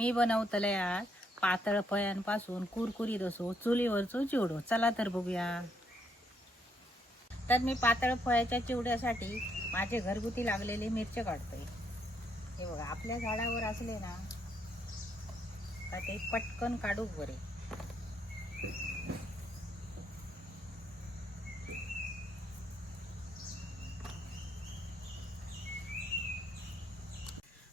मी बनवतले आज पातळ फळ्यांपासून कुरकुरीत असो चुलीवरचो चिवडो. चला तर बघूया. तर मी पातळ फळ्याच्या चिवड्यासाठी माझे घरगुती लागलेले मिरचे काढतोय. हे बघा आपल्या झाडावर असले ना का ते पटकन काढू बरे.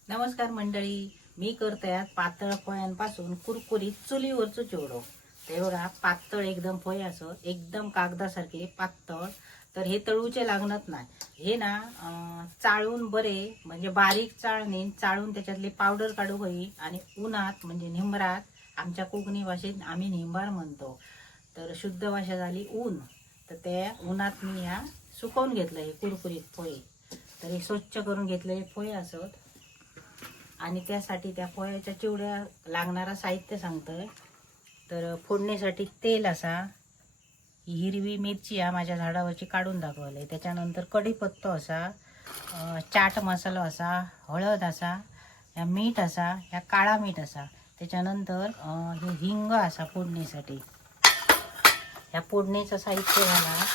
नमस्कार मंडळी. मी करते पातळ फळ्यांपासून कुरकुरीत चुलीवरचं चिवडो ते बघा पातळ एकदम फळे असं एकदम कागदासारखे पातळ. तर हे तळूचे लागणार नाही. हे ना चाळून बरे म्हणजे बारीक चाळणी चाळून त्याच्यातली पावडर काढू होई आणि उन्हात म्हणजे निंबरात आमच्या कोकणी भाषेत आम्ही निंबार म्हणतो. तर शुद्ध भाषा झाली ऊन. तर त्या उन्हात मी ह्या सुकवून घेतलं हे कुरकुरीत पोहे. तर हे स्वच्छ करून घेतलेले पोहे असत आणि त्यासाठी त्या पोह्याच्या चिवड्या लागणारा साहित्य सांगतोय. तर फोडणीसाठी तेल असा हिरवी मिरची हा माझ्या झाडावरची काढून दाखवली त्याच्यानंतर कढीपत्तो असा चाट मसालो असा हळद असा ह्या मीठ असा ह्या काळा मीठ असा. त्याच्यानंतर हे हिंग असा फोडणीसाठी. ह्या फोडणीचं साहित्य झाला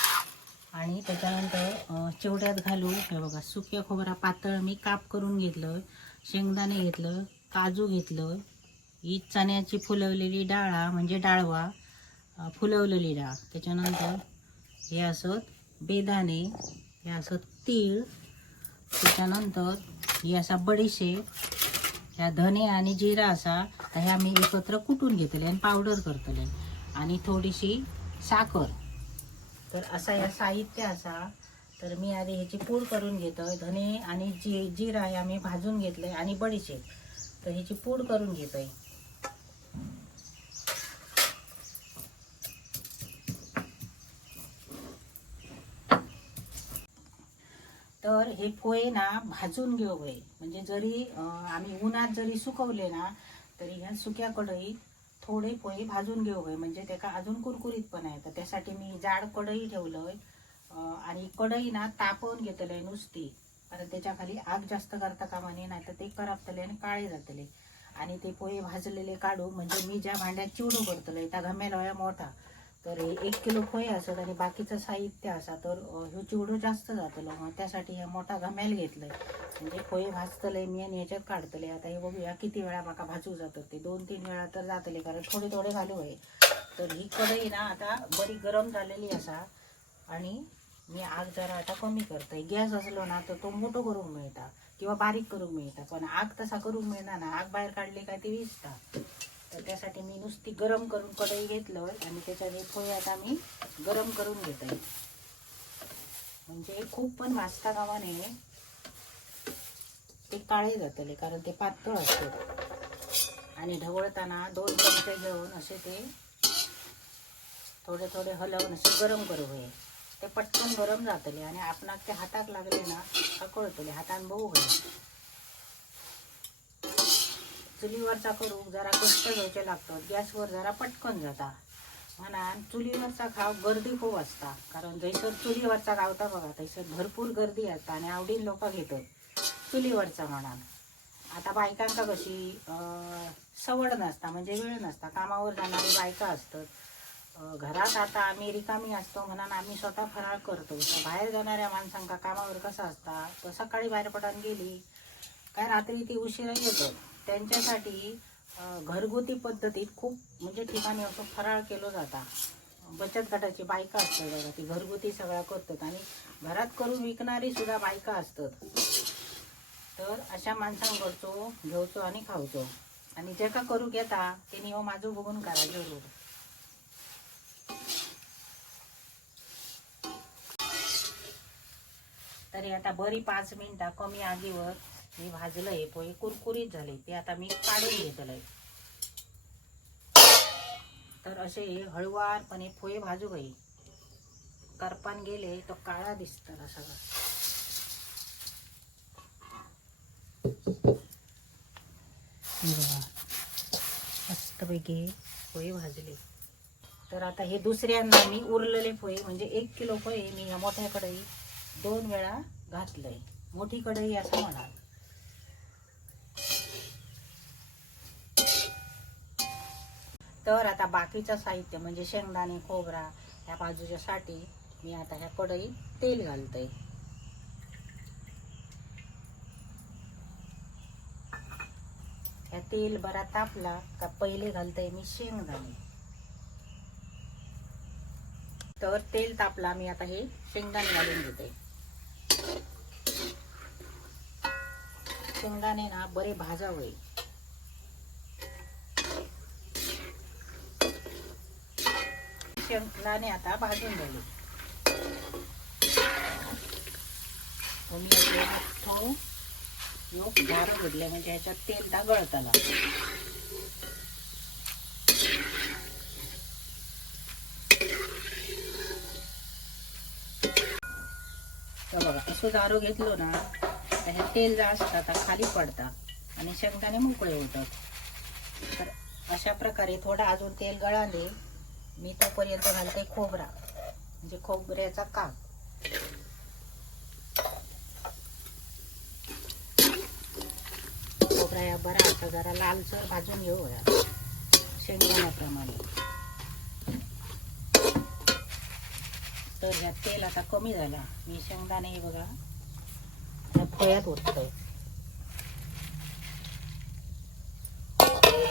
आणि त्याच्यानंतर चिवड्यात घालू. हे बघा सुक्या खोबरा पातळ मी काप करून घेतलं शेंगदाणे घेतलं काजू घेतलं ही चण्याची फुलवलेली डाळा म्हणजे डाळवा फुलवलेली डाळ. त्याच्यानंतर हे असत बेदाणे हे असत तीळ त्याच्यानंतर ही असा बडीशेप ह्या धने आणि जिरा असा ह्या मी एकत्र कुटून घेतले आणि पावडर करतले. आणि थोडीशी साखर. तर असा या साहित्य असा तर मी आधी ह्याची पूड करून घेतोय. धने आणि जी जिरा हे आम्ही भाजून घेतलं आहे आणि बडीशेप. तर ह्याची पूड करून घेतो आहे तर हे पोहे ना भाजून घेऊ होय म्हणजे जरी आम्ही उन्हात जरी सुकवले ना तरी ह्या सुक्या कढईत थोडे पोहे भाजून घेऊ होय म्हणजे त्याका अजून कुरकुरीत पण आहे. तर त्यासाठी मी जाड कढई ठेवलं आहे आणि कढई ना तापवून घेतलंय नुसती. कारण त्याच्याखाली आग जास्त करता कामा नये नाही तर ते करपतले आणि काळे जातले. आणि ते पोहे भाजलेले काढू म्हणजे मी ज्या भांड्यात चिवडू करतले त्या घमेला मोठा. तर एक किलो पोहे असत आणि बाकीचं साहित्य असा तर ह्यो चिवडो जास्त जातलो. मग त्यासाठी हे मोठा घमेल घेतलंय. म्हणजे पोहे भाजतले मी आणि ह्याच्यात काढतले. आता हे बघूया किती वेळा माका भाजू जातं ते. दोन तीन वेळा तर जातले कारण थोडे थोडे घालू आहे. तर ही कढई ना आता बरी गरम झालेली असा. आणि मी आग जरा आता कमी करतोय. गॅस असलो ना तर तो मोठो करून मिळता किंवा बारीक करूंक मिळता. पण आग तसा करून मिळणार ना आग बाहेर काढली काय ती विजता तर त्यासाठी मी नुसती गरम करून कढई घेतलं आणि त्याच्यात हे पोहे आता मी गरम करून घेतोय म्हणजे खूप पण भाजता कामा नये. ते काळे जातले कारण ते पातळ असते. आणि ढवळताना दोन चमचे घेऊन असे ते थोडे थोडे हलवून असे गरम करू हे ते पटकन गरम जातले आणि आपणाक ते हाताक लागले ना का कळतले हातान बघू चुलीवरचा करू जरा कष्ट घ्यायचे लागतात गॅसवर जरा पटकन जाता. म्हणान चुलीवरचा खाव गर्दी खूप असता कारण जैसर चुलीवरचा गावता बघा तैसर भरपूर गर्दी असता आणि आवडीन लोक घेतात. चुलीवरचा म्हणान. आता बायकांका कशी सवड नसता म्हणजे वेळ नसता कामावर जाणारी बायका असतात. घरात आता आम्ही रिकामी असतो म्हणून आम्ही स्वतः फराळ करतो. तर बाहेर जाणाऱ्या माणसांका कामावर कसं असता तर सकाळी बाहेर पडान गेली काय रात्री ती उशिरा येतो. त्यांच्यासाठी घरगुती पद्धतीत खूप म्हणजे ठिकाणी असं फराळ केलं जाता. बचत गटाची बायका असतात बघा ती घरगुती सगळ्या करतात आणि घरात करून विकणारी सुद्धा बायका असतात. तर अशा माणसांकडचो घेवचो आणि खावचो आणि जे का करू घेता ते नियम माझं बघून करा जरूर तरी आता बरी पाच मिनटं कमी आगीवर मी भाजलं हे पोहे कुरकुरीत झाले. ते आता मी काढून घेतलंय. तर असे हळुवारपणे पोहे भाजू बाई. करपान गेले तो काळा दिसतात सगळं. मस्तपैकी पोहे भाजले. तर आता हे दुसऱ्यांदा मी उरलेले पोहे म्हणजे एक किलो पोहे मी ह्या मोठ्या दोन वेळा घातलंय. मोठी कढई असं म्हणा तर आता बाकीचं साहित्य म्हणजे शेंगदाणे खोबरा ह्या बाजूच्यासाठी मी आता ह्या कढईत तेल घालते ह्या तेल बरा तापला का पहिले घालते मी शेंगदाणे. तर तेल तापला मी आता हे शेंगदाणे घालून घेते शेंगदाणे ना बरे भाजावे. शेंगदाणे आता भाजून झाले मी थोडं योग गार म्हणजे ह्याच्यात तेल दा गळत आला तर बघा असं दारू घेतलो ना तर हे तेल जास्त आता खाली पडतात आणि शेंगदाणे मोकळे होतात. तर अशा प्रकारे थोडं अजून तेल गळाले मी तोपर्यंत घालते खोबरा म्हणजे खोबऱ्याचा काप. खोबरा या बरा आता जरा लालसर भाजून घेऊया शेंगदाण्याप्रमाणे. तर ह्यात तेल आता कमी झाला. मी शेंगदाणे हे बघा त्या पोळ्यात ओततोय.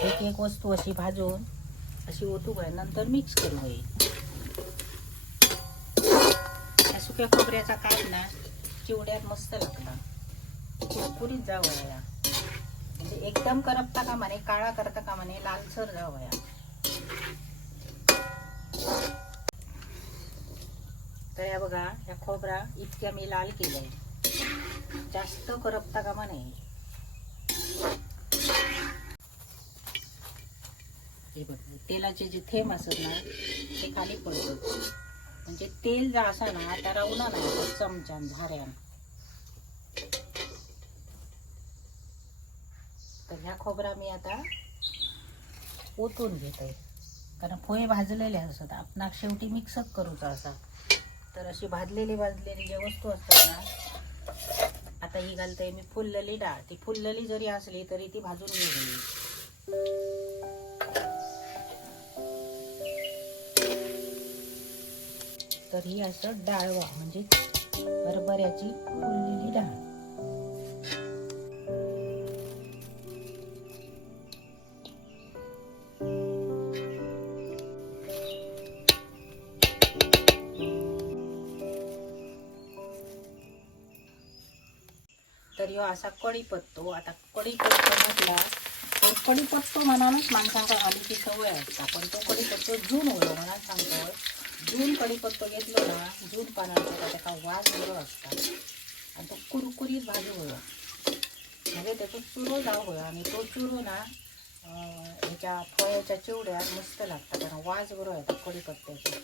एक एक वस्तू अशी भाजून अशी ओतू काय नंतर मिक्स करू होईल या सुक्या खोबऱ्याचा काप ना चिवड्यात मस्त लागला. कुरकुरीत जावया म्हणजे एकदम करपता का म्हणे काळा करता का म्हणे लालसर जावया तर या बघा या खोबरा इतक्या मी लाल केल्या. जास्त करपता का म्हणे हे बघ तेलाचे जे थेंब असत ना ते खाली पडतात. म्हणजे तेल जा असा ना आता राहूना ना चमच्यान झाऱ्यान तर ह्या खोबरा मी आता ओतून घेते. कारण पोहे भाजलेले असतात आपणाक शेवटी मिक्सअप करूचा असा. तर अशी भाजलेली भाजलेली ज्या वस्तू असतात ना आता ही घालते मी फुललेली डाळ. ती फुललेली जरी असली तरी ती भाजून घेऊन तर ही असं डाळवा म्हणजे हरभऱ्याची फुललेली डाळ. तर असा कढीपत्तो आता कढीपत्तो म्हटला तर कढीपत्तो म्हणानच माणसांका घालीची सवय असता. पण तो कढीपत्तो जून होलो म्हणून सांगतो. जून कढीपत्तो घेतलो ना जून पानांचा तर त्याचा वास बरो असता. आणि तो कुरकुरीत भाजी होयो म्हणजे त्याचा चुरो जावं होयो आणि तो चुरो ना ह्याच्या फळ्याच्या चिवड्यात मस्त लागतात. कारण वास बरो येतो कढीपत्त्याचा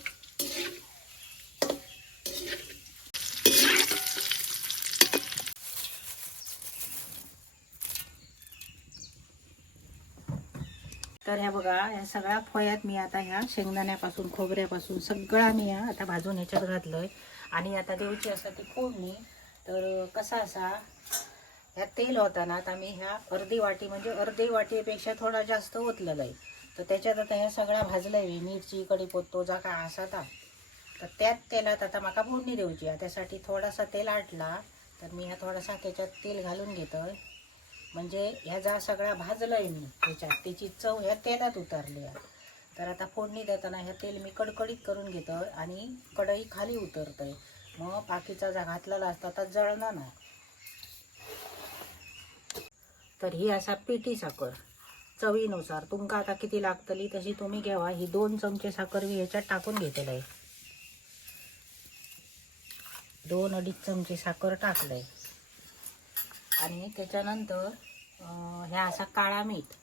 तर ह्या बघा ह्या सगळ्या फळ्यात मी आता ह्या शेंगदाण्यापासून खोबऱ्यापासून सगळा मी ह्या आता भाजून ह्याच्यात घातलंय. आणि आता देऊची असा ती फोडणी. तर कसा असा ह्या तेल होता ना आता मी ह्या अर्धी वाटी म्हणजे अर्धी वाटीपेक्षा थोडा जास्त ओतलेला आहे. तर त्याच्यात आता ह्या सगळ्या भाजलंय मी मिरची कढीपत्तो जा काय असा तर त्यात तेलात आता माका फोडणी देऊची. त्यासाठी थोडासा तेल आटला तर मी ह्या थोडासा त्याच्यात तेल घालून घेतोय. म्हणजे ह्या ज्या सगळ्या भाजलंय मी त्याच्यात. त्याची चव ह्या तेलात उतरली आहे. तर आता फोडणी देताना ह्या तेल मी कडकडीत करून घेतो आणि कढई खाली उतरतोय. मग बाकीचा जा घातलेला असता तर जळणार नाही. तर ही असा पिठी साखर. चवीनुसार तुमका आता किती लागतली तशी तुम्ही घ्यावा. ही दोन चमचे साखर मी ह्याच्यात टाकून घेतलेलं आहे. दोन अडीच चमचे साखर टाकलंय. आणि त्याच्यानंतर ह्या असा काळा मीठ.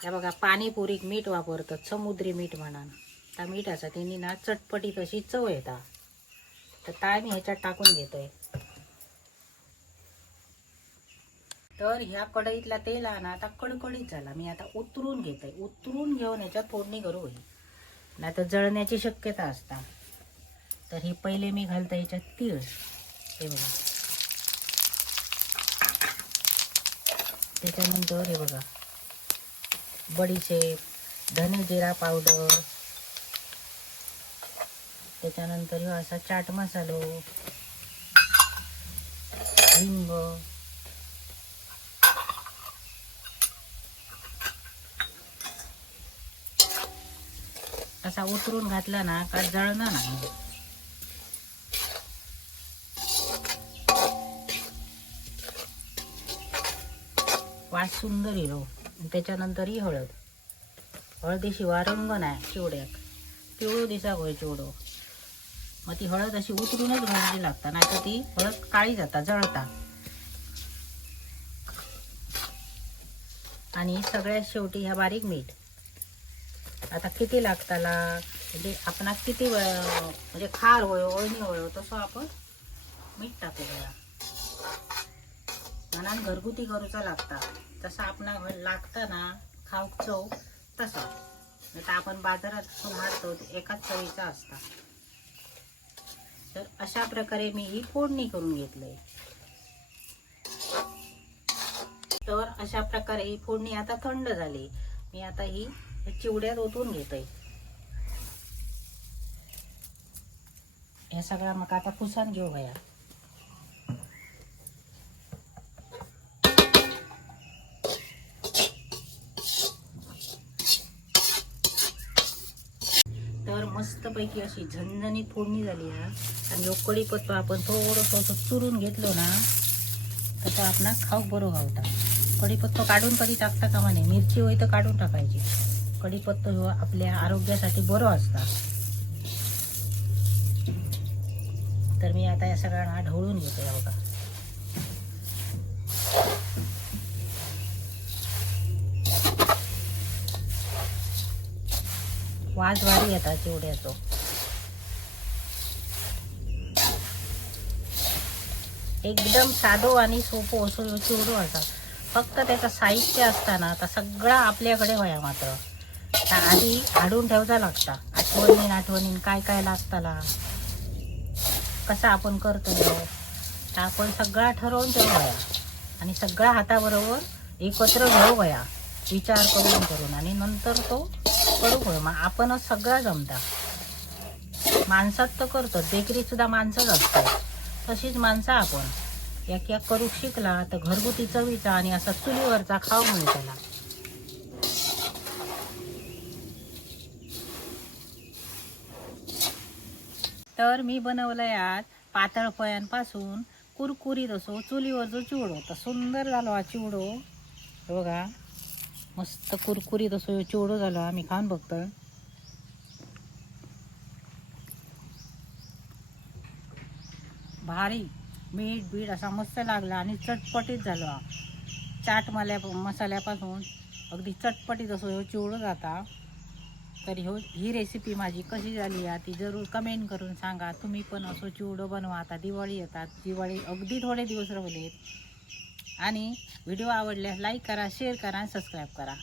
ह्या बघा पाणीपुरीक मीठ वापरतात समुद्री मीठ म्हणा त्या मीठ असा त्यांनी ना चटपटीत अशी चव येता. तर काय मी ह्याच्यात टाकून घेतोय. तर ह्या कढईतला तेल आहे ना आता कडकडीत झाला. मी आता उतरून घेतोय. उतरून घेऊन ह्याच्यात फोडणी करू होईल नाही तर जळण्याची शक्यता असता. तर हे पहिले मी घालते ह्याच्यात तीळ. हे बघा. त्याच्यानंतर हे बघा. बडीशेप धने जिरा पावडर त्याच्यानंतर ह्यो असा चाट मसालो. हिंग. असा उतरून घातला ना का जळणार नाही. वास सुंदर इलो त्याच्यानंतर ही हळद. हळदीशिवाय रंग नाही चिवड्याक पिवळो दिसाक होय चिवडो. मग ती हळद अशी उतरूनच घालची लागता नाही तर ती हळद काळी जाता जळता. आणि सगळ्यात शेवटी ह्या बारीक मीठ. आता किती लागताला? म्हणजे आपणास किती म्हणजे खार होय ओळणी होय तसं आपण मीठ टाकूया मनान घरगुती करूचा लागता. तसा आपण लागतं ना खाऊक चव तसा. नाही तर आपण बाजारात हाडतो एकाच चवीचा असता. तर अशा प्रकारे मी ही फोडणी करून घेतलंय तर अशा प्रकारे ही फोडणी आता थंड झाली. मी आता ही चिवड्यात ओतून घेतोय. या सगळ्या मग आता पुसान घेऊ भया मस्तपैकी अशी झणझणीत फोडणी झाली हा. आणि ह्यो कढीपत्तो आपण थोडंसं असं चुरून घेतलो ना तर तो आपण खाऊक बरो गावता. कढीपत्तो काढून कधी टाकता कामा म्हणे मिरची होई तर काढून टाकायची. कढीपत्तो ह्यो आपल्या आरोग्यासाठी बरो असता. तर मी आता या सगळ्यांना ढवळून घेतो या बघा. वाज वारी येतात चिवड्याचो एकदम साधो आणि सोपो असो चिवडो असा फक्त त्याचं साहित्य असताना आता सगळा आपल्याकडे व्हाया मात्र. आधी हाडून ठेवता लागता. आठवणीन आठवणीन काय काय लागताला? कसा आपण करतो? तर आपण सगळा ठरवून ठेवूया आणि सगळा हाताबरोबर एकत्र घेऊया विचार करून करून. आणि नंतर तो करू होय मग आपणच सगळा जमता. माणसात तर करतो. बेकरीत सुद्धा माणसंच असतात तशीच माणसं आपण. एक एक करू शिकला तर घरगुती चवीचा आणि असा चुलीवरचा खाऊ म्हणून त्याला. तर मी बनवलंय आज पातळ पयांपासून कुरकुरीत असो चुलीवरचो चिवडो तर सुंदर झालो हा चिवडो. बघा. मस्त कुरकुरीत असो ह्यो चिवडो झालो आम्ही खाऊन बघतोय. भारी मीठ बीठ असा मस्त लागला आणि चटपटीत झालो. चाट मल्या मसाल्यापासून अगदी चटपटीत असो ह्यो चिवडो जाता. तर ह्यो ही रेसिपी माझी कशी झाली आहे ती जरूर कमेंट करून सांगा. तुम्ही पण असो चिवडो बनवा आता दिवाळी येतात. दिवाळी अगदी थोडे दिवस राहिलेत. आणि व्हिडिओ आवडल्यास लाईक करा शेअर करा आणि सबस्क्राईब करा.